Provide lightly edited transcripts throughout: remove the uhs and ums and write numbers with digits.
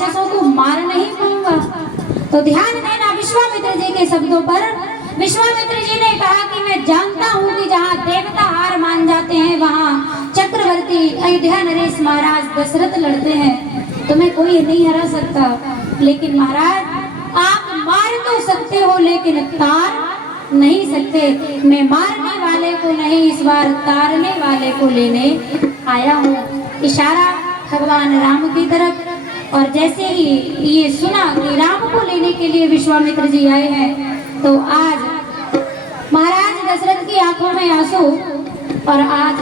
राक्षसों को मार नहीं पाऊंगा। तो ध्यान देना विश्वामित्र जी के शब्दों पर। विश्वामित्र जी ने कहा कि मैं जानता हूँ कि जहाँ देवता हार मान जाते हैं वहाँ चक्रवर्ती अयोध्या नरेश महाराज दशरथ लड़ते हैं, तुम्हें कोई नहीं हरा सकता। लेकिन महाराज आप मार तो सकते हो लेकिन तार नहीं सकते। मैं मारने वाले को नहीं, इस बार तारने वाले को लेने आया हूँ। इशारा भगवान राम की तरफ। और जैसे ही ये सुना कि राम को लेने के लिए विश्वामित्र जी आए हैं, तो आज महाराज दशरथ की आंखों में आंसू और आज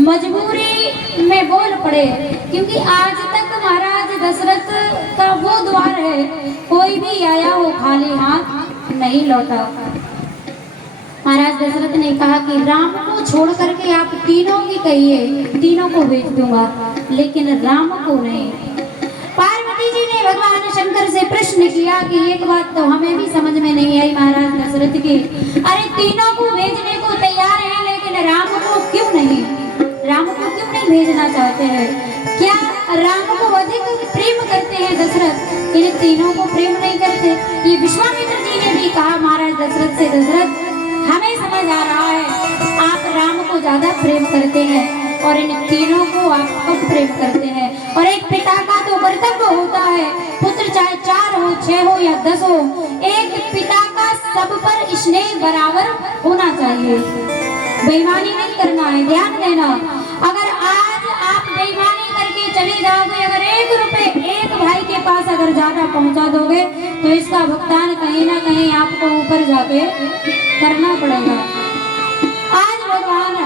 मजबूरी में बोल पड़े, क्योंकि आज तक महाराज दशरथ का वो द्वार है, कोई भी आया हो खाली हाथ नहीं लौटा। महाराज दशरथ ने कहा कि राम को छोड़ करके आप तीनों की कहिए, तीनों को भेज दूंगा, लेकिन राम को नहीं। पार्वती जी ने भगवान शंकर से प्रश्न किया कि एक बात तो हमें भी समझ में नहीं आई महाराज दशरथ की, अरे तीनों को भेजने को तैयार हैं लेकिन राम को क्यों नहीं, राम को क्यों नहीं भेजना चाहते हैं? क्या राम को अधिक प्रेम करते हैं दशरथ, इन तीनों को प्रेम नहीं करते? ये विश्वामित्र जी ने भी कहा महाराज दशरथ से, दशरथ हमें समझ आ रहा है आप राम को ज्यादा प्रेम करते हैं और इन तीनों को आप कम प्रेम करते हैं। और एक पिता का तो कर्तव्य होता है, पुत्र चाहे 4 हो, 6 हो या 10 हो, एक पिता का सब पर स्नेह बराबर होना चाहिए। बेईमानी नहीं करना है, ध्यान देना। अगर आज आप बेईमानी करके चले जाओगे, अगर 1 रुपए एक भाई के पास अगर ज्यादा पहुंचा दोगे तो इसका भुगतान कहीं ना कहीं आपको ऊपर जाके करना पड़ेगा। आज भगवान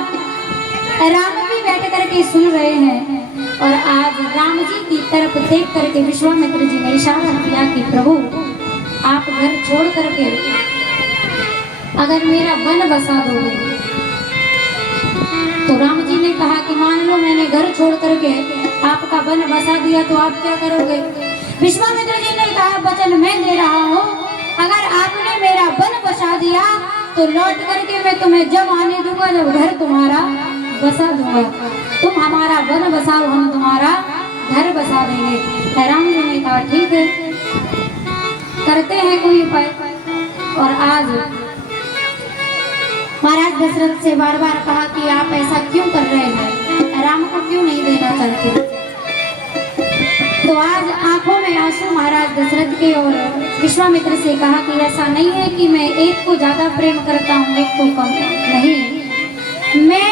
राम भी बैठ करके सुन रहे हैं और आज राम जी की तरफ देख करके विश्वामित्र जी ने इशारा किया कि प्रभु आप घर छोड़ करके अगर मेरा वन बसा दोगे। तो राम जी ने कहा कि मान लो मैंने घर छोड़ करके आपका वन बसा दिया तो आप क्या करोगे? विश्वामित्र जी ने कहा वचन मैं दे रहा हूँ, अगर आपने मेरा वन बसा दिया तो लौट करके मैं तुम्हें जब आने दूंगा, जब घर तुम्हारा बसा दूंगा, तुम हमारा वन बसाओ, हम तुम्हारा घर बसा देंगे। राम जी ने कहा ठीक है, करते हैं कोई उपाय। और आज महाराज दशरथ से बार बार कहा कि आप ऐसा क्यों कर रहे हैं, राम को क्यों नहीं देना चाहते? तो आज आंखों में आंसू महाराज दशरथ के और विश्वामित्र से कहा कि ऐसा नहीं है कि मैं एक को ज्यादा प्रेम करता हूँ एक को कम नहीं। मैं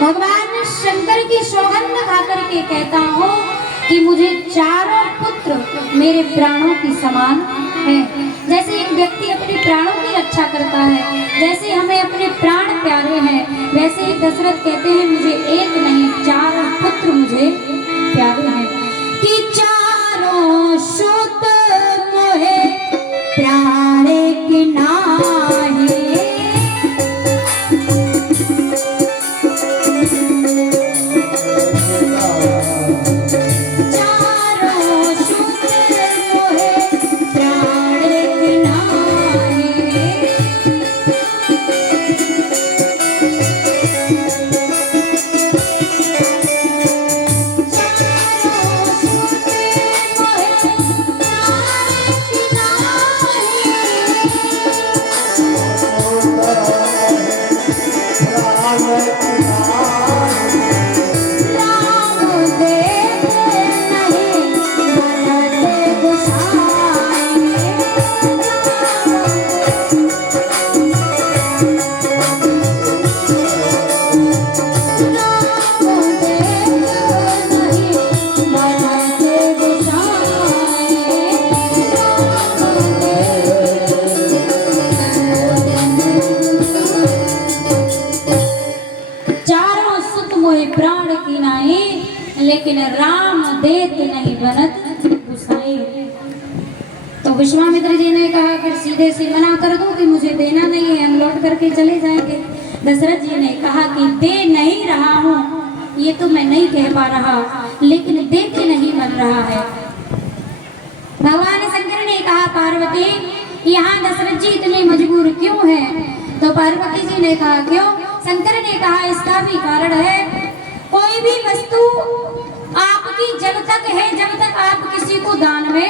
भगवान शंकर की सौगंध खा करके कहता हूँ कि मुझे चारों पुत्र मेरे प्राणों की समान है। जैसे एक व्यक्ति अपने प्राणों की रक्षा करता है, जैसे हमें अपने प्राण प्यारे हैं, वैसे ही दशरथ कहते हैं मुझे एक नहीं 4 पुत्र मुझे प्यारे हैं। कि चारों सुत मोहे प्यारे की नाहे, लेकिन राम देत नहीं बनत गुसाई। तो विश्वामित्र जी ने कहा फिर सीधे से मना कर दो कि मुझे देना नहीं है, हम लौट करके चले जाएंगे। दशरथ जी ने कहा कि दे नहीं रहा हूँ ये तो मैं नहीं कह पा रहा, लेकिन देते नहीं मन रहा है। भगवान शंकर ने कहा पार्वती यहाँ दशरथ जी इतने मजबूर क्यों हैं? तो पार्वती जी ने कहा क्यों? शंकर ने कहा इसका भी कारण है, कोई भी वस्तु आपकी जब तक है, जब तक आप किसी को दान में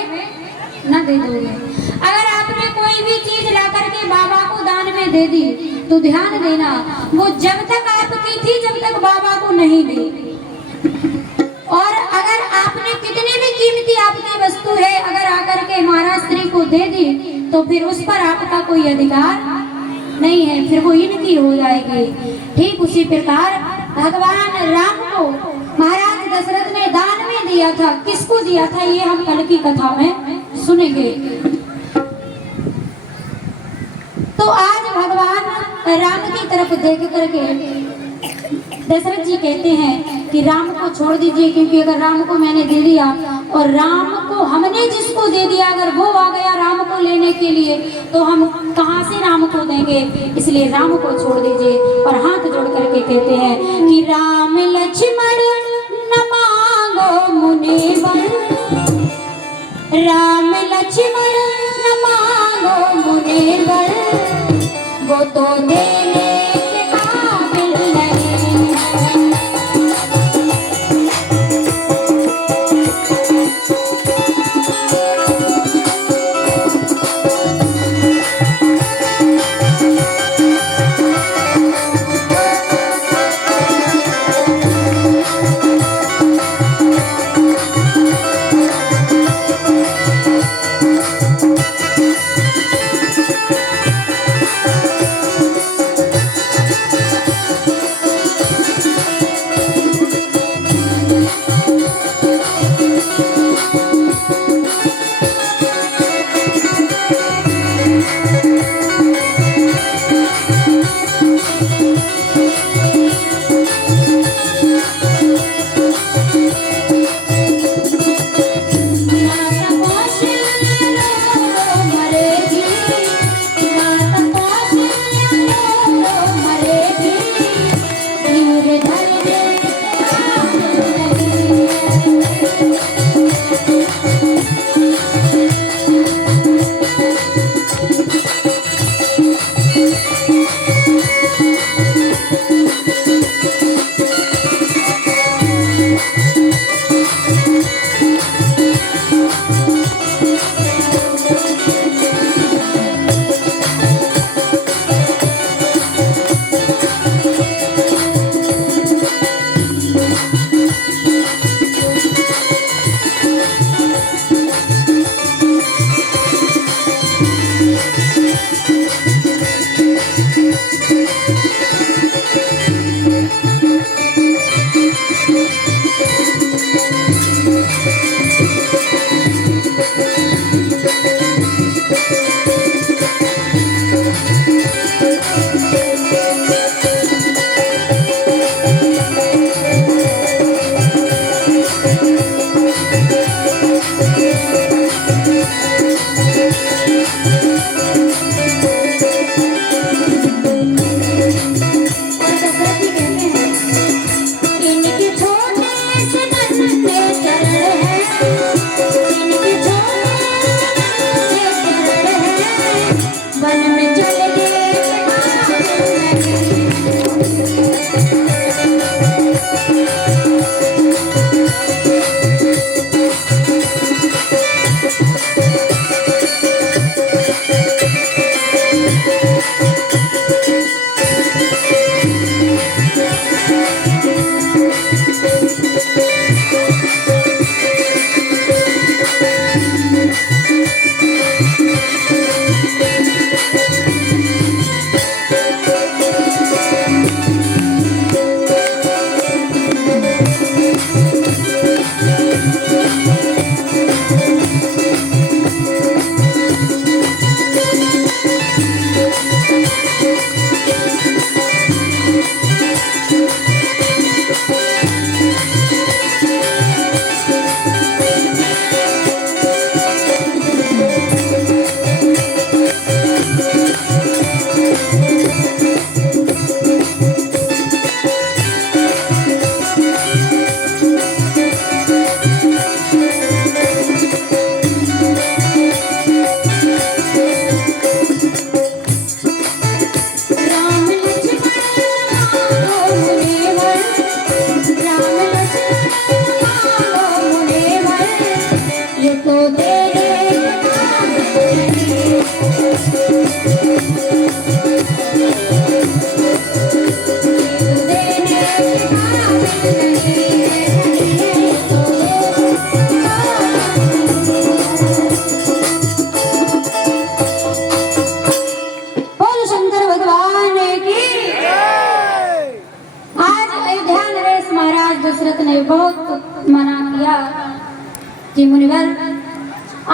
न दे दोगे। अगर आपने कोई भी चीज ला करके बाबा को दान में दे दी तो ध्यान देना, वो जब तक आपकी थी जब तक बाबा को नहीं दी। और अगर आपने कितनी भी कीमती आपकी वस्तु है अगर आकर के महाराज स्त्री को दे दी तो फिर उस पर आपका कोई अधिकार नहीं है, फिर वो इनकी हो जाएगी। ठीक उसी प्रकार भगवान राम को महाराज दशरथ ने दान में दिया था। किसको दिया था ये हम कल की कथा में सुनेंगे। तो आज भगवान राम की तरफ देख करके दशरथ जी कहते हैं कि राम को छोड़ दीजिए, क्योंकि अगर राम को मैंने दे दिया और राम को हमने जिसको दे दिया अगर वो आ गया राम को लेने के लिए तो हम कहां से राम को देंगे, इसलिए राम को छोड़ दीजिए। और हाथ जोड़ करके कहते हैं कि राम लक्ष्मण न मांगो मुनिवर, राम लक्ष्मण न मांगो मुनिवर, वो तो देने तो तेरे बोल शंकर भगवान की। आज अयोध्या नरेश महाराज दशरथ ने बहुत मना किया कि मुनिवर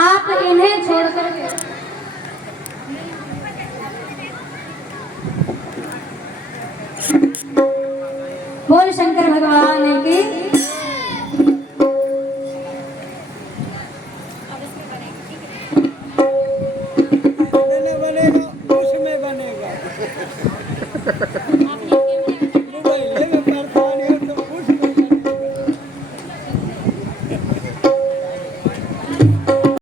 आप इन्हें छोड़कर बोल शंकर भगवान की।